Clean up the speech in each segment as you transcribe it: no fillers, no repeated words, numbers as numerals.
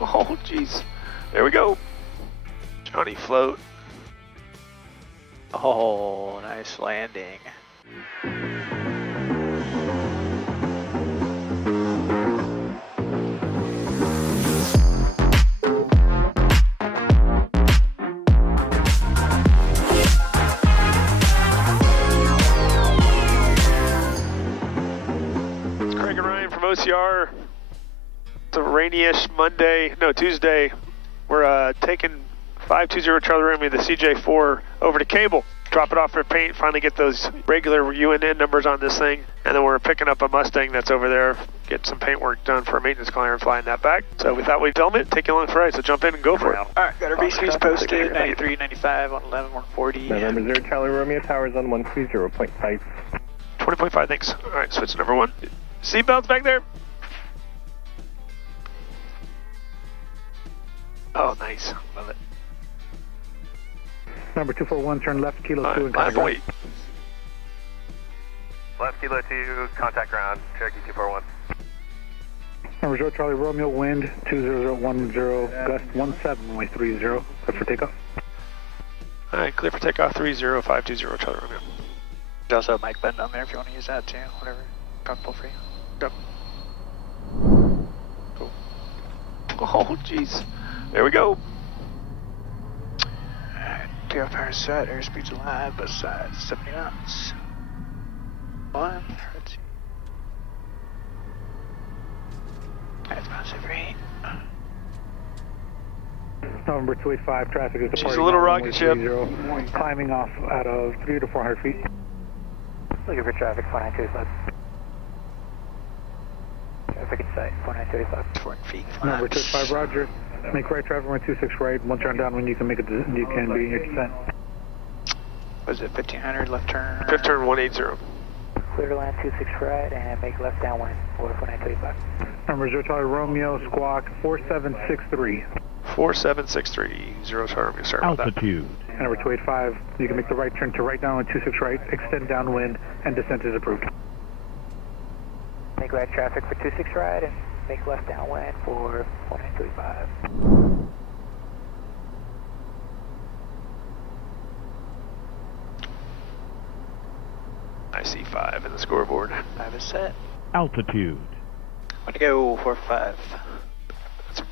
Oh, jeez. There we go. Johnny float. Oh, nice landing. It's Craig and Ryan from OCR. It's a rainy-ish Tuesday. We're taking 520 Charlie Romeo, the CJ4, over to Cable. Drop it off for paint, finally get those regular UNN numbers on this thing, and then we're picking up a Mustang that's over there, get some paint work done for a maintenance car and flying that back. So we thought we'd film it, take you along for a ride, so jump in and go for it. Alright, got our VCs posted, 93, 95 on 11, 140. November 0 Charlie Romeo, towers on 130.5. 20.5, thanks. Alright, switch to number 1. Seatbelts back there. Oh, nice. Love it. Number 241, turn left, kilo 2 and contact ground. Left kilo 2, contact ground, Cherokee 241. Number 0 Charlie Romeo, wind 20010, gust 17.30, clear for takeoff. Alright, clear for takeoff 30520 Charlie Romeo. There's also a mic button on there if you want to use that too, whatever, comfortable for you. Yep. Cool. Oh, jeez. There we go. Takeoff power set, airspeed's alive, both sides, 70 knots. Let's see. That's positive rate. November 285, traffic is departing. She's a little rocket ship. Climbing off out of 300 to 400 feet. Looking for traffic, 4925. Traffic in sight, 4925. 400 feet. Number 285, roger. Make right traffic, run 26 right, one turn down when you can make it, you can be in your descent. Was it 1500, left turn? Fifth turn 180. Clear to land 26 right and make left downwind, 4925. Number 0 Charlie Romeo, squawk 4763. 4763, 0 Charlie Romeo, sorry about that. Altitude. Number 285, you can make the right turn to right downwind, 26 right, extend downwind, and descent is approved. Make right traffic for 26 right and make left downwind for 4925. I see 5 in the scoreboard. 5 is set. Altitude. Want to go 45. That's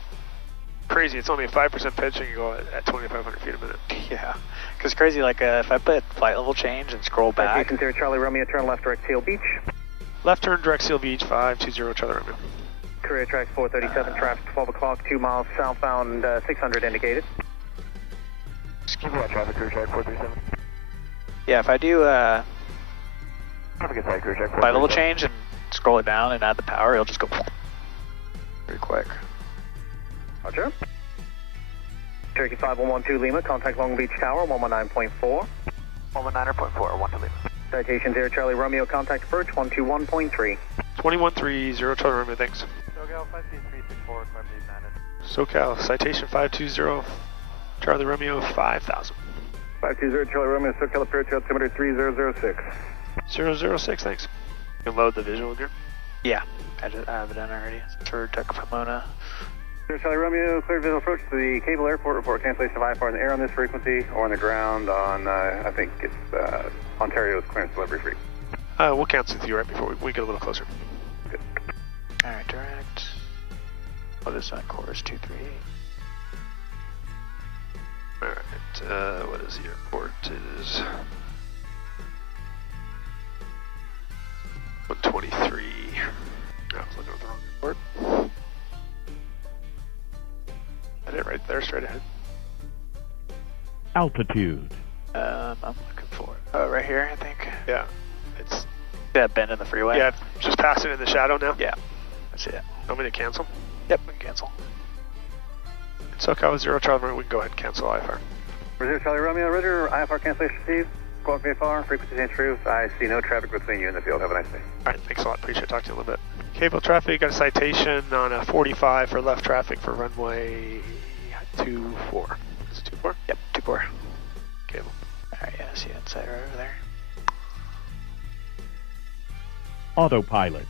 crazy. It's only a 5% pitch and you go at 2,500 feet a minute. Yeah, because crazy, like if I put flight level change and scroll back. Citation 0 Charlie Romeo, turn left direct Seal Beach. Left turn direct Seal Beach, 520 Charlie Romeo. Career track 437, traffic 12 o'clock, 2 miles southbound, 600 indicated. Excuse me, traffic, career track 437. Yeah, if I do Traffic inside, career track 437. flight level change and scroll it down and add the power, it'll just go pretty quick. Roger. Cherokee 5112 Lima, contact Long Beach Tower, 119.4. 119.4, 12 Lima. Citation 0 Charlie Romeo, contact approach 121.3. 2130 Charlie Romeo, thanks. SoCal 52364, climb 890. SoCal, Citation 520 Charlie Romeo, 5000. 520 Charlie Romeo, SoCal approach altimeter 3006. 006, thanks. You can load the visual in here. Yeah, I have it done already. For Tucker Pomona. 0 Charlie Romeo, clear visual approach to the Cable Airport, report cancellation of IFR in the air on this frequency, or on the ground on, I think it's Ontario's clearance delivery free. We'll cancel with you right before we get a little closer. Good. Alright, direct. What is that? Course 238. Alright, what is the airport? It is 123. I was looking at the wrong airport. I did it right there, straight ahead. Altitude. I'm looking for it. Oh, right here, I think. Yeah, it's That bend in the freeway? yeah, just passing in the shadow now. Yeah, that's it. Want me to cancel? Yep, we can cancel. SoCal 0 Charlie Romeo, we can go ahead and cancel IFR. 0 Charlie Romeo, Roger, IFR cancellation received. Squawk VFR, frequency change true. I see no traffic between you and the field. Have a nice day. Alright, thanks a lot. Appreciate talking to you a little bit. Cable traffic, got a citation on a 45 for left traffic for runway 24. Is it 24? Yep, 24. Cable. Alright, yeah, I see it inside right over there. Autopilot.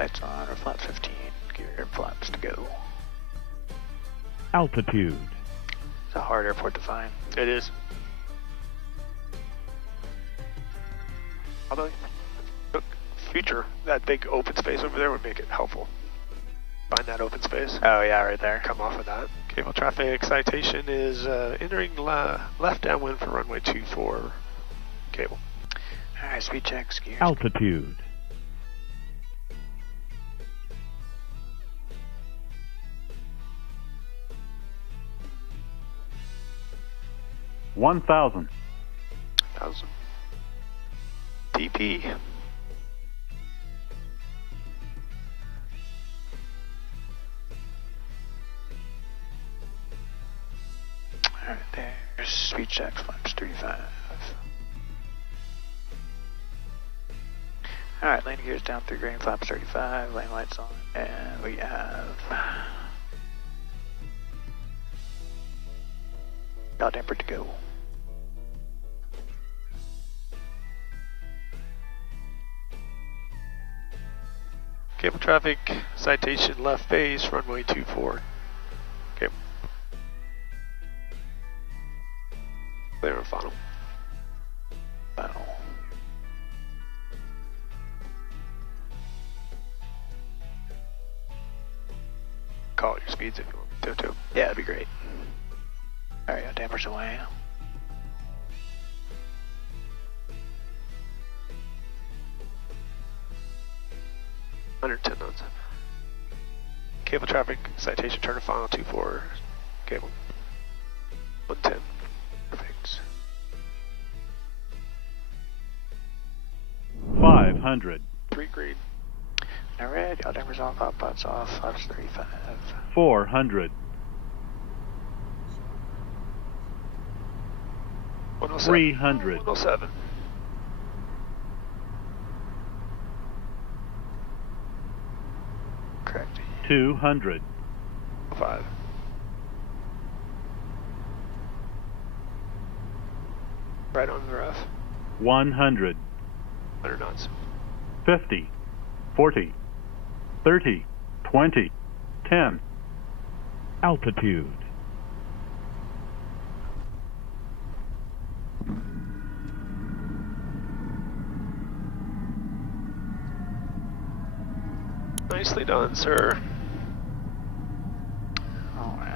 Lights on, or flaps 15, gear flaps to go. Altitude. It's a hard airport to find. It is. Although, future, that big open space over there would make it helpful. Find that open space. Oh yeah, right there. Come off of that. Cable traffic citation is entering left downwind for runway 24 cable. Alright, speed checks, gears. Altitude. $1,000. 1,000. TP. Alright, there's speed checks, flaps 35. Alright, landing gears down through green, flaps 35, lane lights on, and we have yaw damper to go. Cable traffic citation left base runway 24. Cable. Clear and final. Final. Call your speeds if you want to. Yeah, that'd be great. Alright, yaw dampers away. Under 10 knots. Cable traffic citation turn to final 24. Cable. 110. Perfect. 500. 3 green. Now red, yaw dampers off, hot pots off, flaps 35. 400. 107. 300. 107. Correct. 200. 5. Right on the ref. 100. 100 knots. 50. 40. 30. 20. 10. Altitude. Nicely done, sir. Alright.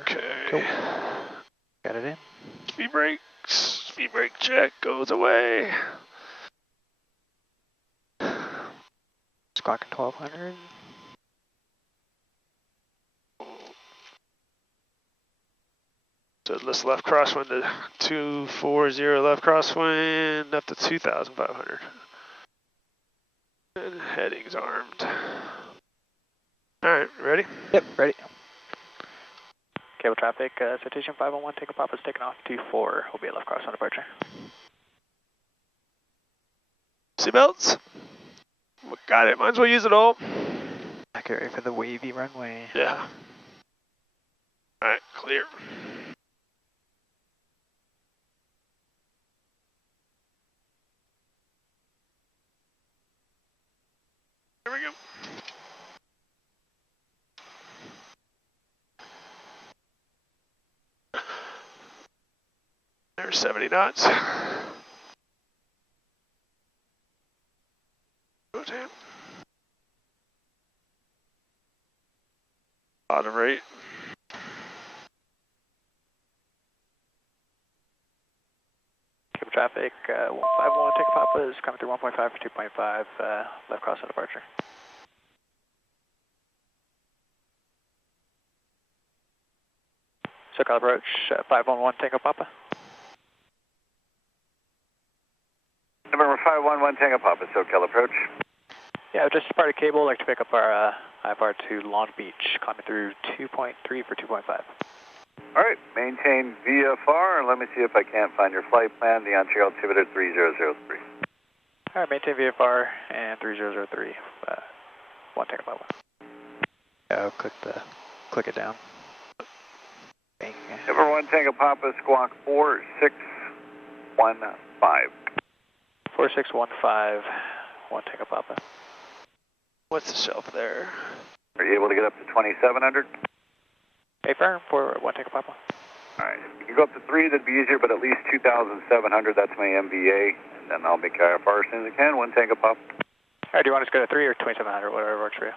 Okay. Cool. Got it in. Speed brakes. Speed brake check goes away. Squawking 1200. So this left crosswind to 240 left crosswind up to 2,500. And headings armed. Alright, ready? Yep, ready. Cable traffic, Citation 511, take a pop, is taking off 24, will be a left cross on departure. Seatbelts? Got it, might as well use it all. Get ready for the wavy runway. Yeah. Alright, clear. Here we go. There's 70 knots. Rotate. Bottom rate. Cable traffic, 151, take a pop, is coming through 1.5 for 2.5, left cross on departure. SoCal approach, 511, Tango Papa. November 511 Tango Papa, SoCal approach. Yeah, just departed cable, like to pick up our IFR to Long Beach, climbing through 2.3 for 2.5. All right, maintain VFR, and let me see if I can't find your flight plan, the entry altimeter 3003. All right, maintain VFR and 3003. One takeoff level. Oh, click it down. Bang. Number 1 Tango Papa, squawk 4615. 4615. One takeoff Papa. What's the shelf there? Are you able to get up to 2700? Hey, firm for one takeoff Papa. All right, you can go up to 3, that'd be easier, but at least 2700, that's my MVA, and then I'll make IFR as soon as I can. 1 Tango Papa. All right, do you want us to go to 3 or 2700, whatever works for you?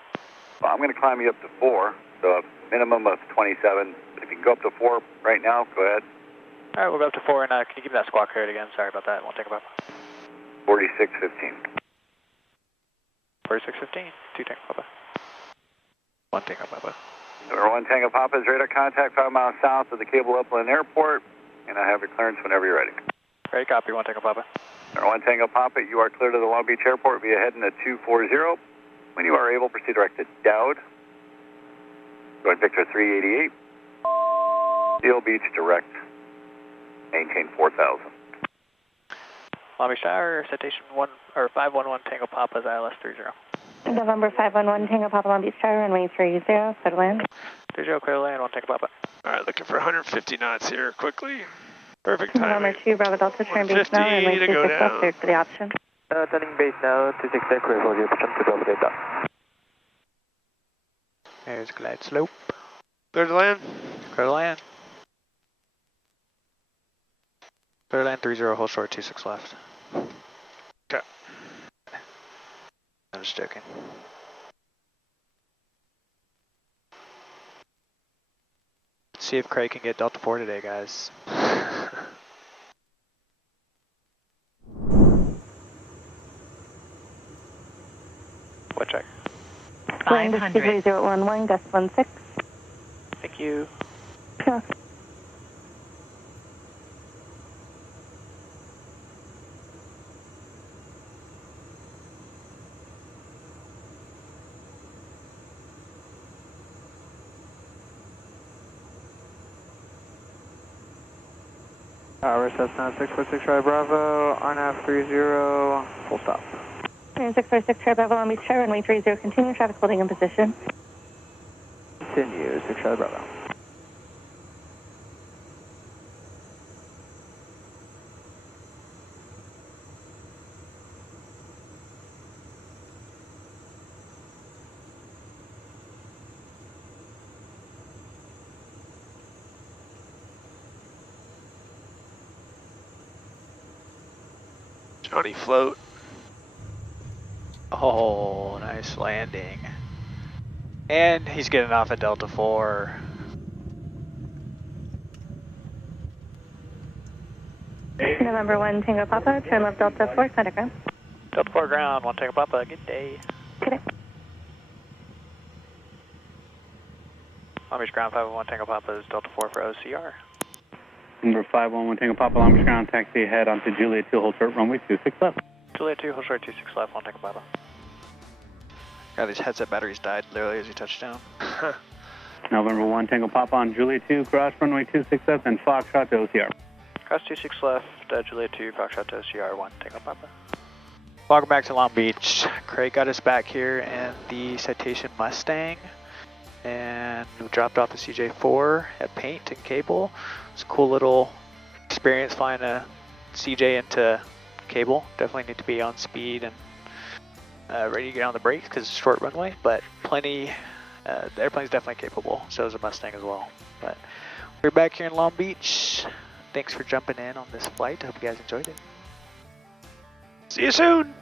Well, I'm going to climb you up to 4, so a minimum of 27. But if you can go up to 4 right now, go ahead. All right, we'll go up to 4, and can you give me that squawk code again? Sorry about that. One takeoff Papa. 4615. 4615. Two takeoff Papa. One takeoff Papa. Number 1 Tango Papa is radar contact 5 miles south of the Cable Upland Airport, and I have your clearance whenever you're ready. Ready, copy. One takeoff Papa. Number 1 Tango Papa, you are clear to the Long Beach Airport via heading to 240. When you are able, proceed direct to Dowd. Going Victor 388. Steel Beach direct. Maintain 4000. Long Beach Tower, Citation 511 Tango Papa is ILS 30. November 511 Tango Papa Long Beach Tower, runway 30, clear to land. 30, clear to land, one Tango Papa. All right, looking for 150 knots here quickly. Perfect November timing. 2 Bravo Delta, turn base now, 150 runway to go 26 down. cleared for the option. Turning base now, 26 clear for the option to Bravo Delta. There's glide slope. Clear to land. Clear to land. Clear to land 30, hold short, 26 left. Okay. I'm just joking. Let's see if Craig can get Delta 4 today, guys. What check? Land 3011, gust 16. Thank you. Sure. Recess now 646 Charlie Bravo, RNAV 30, full stop. 646 Charlie Bravo Long Beach Tower, runway 30, continue traffic holding in position. Continue, 6 Charlie Bravo. Johnny float. Oh, nice landing. And he's getting off at Delta 4. November 1 Tango Papa, turn left Delta 4, center ground. Delta 4 ground, 1 Tango Papa, good day. Good day. Long Beach ground 501 Tango Papa is Delta 4 for OCR. Number 511 Tango Papa Long Beach ground, taxi ahead onto Juliet 2, hold short, runway 26 left. Juliet 2, hold short 26 left, 1 Tango Papa. God, these headset batteries died literally as you touched down. November 1 Tango Papa on Juliet 2, cross runway 26 left, and Foxtrot to OCR. Cross 26 left, Juliet 2, Foxtrot to OCR 1 Tango Papa. Welcome back to Long Beach. Craig got us back here in the Citation Mustang. And we dropped off the CJ4 at Paint and Cable. It's a cool little experience flying a CJ into Cable. Definitely need to be on speed and ready to get on the brakes because it's a short runway, but plenty, the airplane's definitely capable, so is a Mustang as well. But we're back here in Long Beach. Thanks for jumping in on this flight. I hope you guys enjoyed it. See you soon.